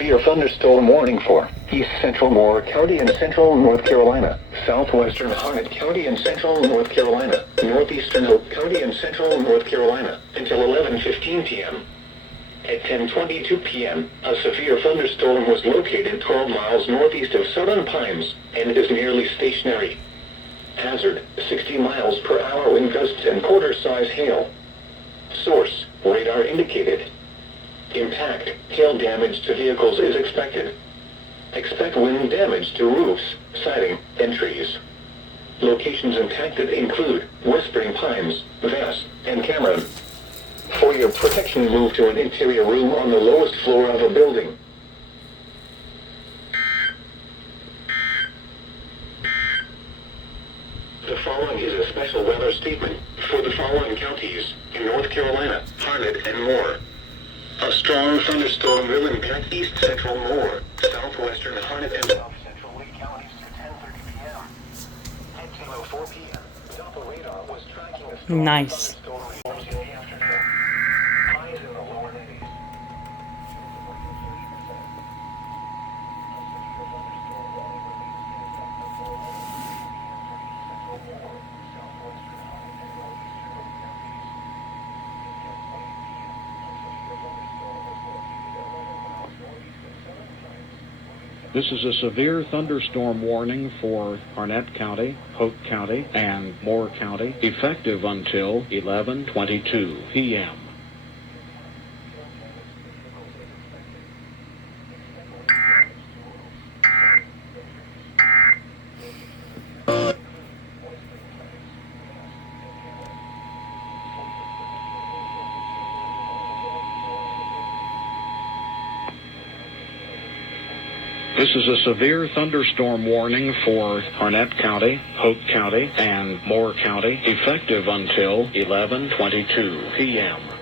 severe thunderstorm warning for East Central Moore County and Central North Carolina, Southwestern Harnett County and Central North Carolina, Northeastern Hope County and Central North Carolina, until 11:15 p.m. At 10:22 p.m., a severe thunderstorm was located 12 miles northeast of Southern Pines and is nearly stationary. Hazard, 60 miles per hour wind gusts and quarter-size hail. Source, radar indicated. Impact, hail damage to vehicles is expected. Expect wind damage to roofs, siding, and trees. Locations impacted include Whispering Pines, Vass, and Cameron. For your protection, move to an interior room on the lowest floor of a building. The following is a special weather statement for the following counties in North Carolina, Harnett, and Moore. A strong thunderstorm will impact East Central Moore, Southwestern Harnett, and South Central Lee counties at 10:30 p.m. At 10:04 p.m., Doppler radar was tracking a strong Nice. thunderstorm reforms in the afternoon. Highs in the lower 90s. This is a severe thunderstorm warning for Harnett County, Hope County, and Moore County, effective until 11:22 p.m. This is a severe thunderstorm warning for Harnett County, Hope County, and Moore County, effective until 11:22 p.m.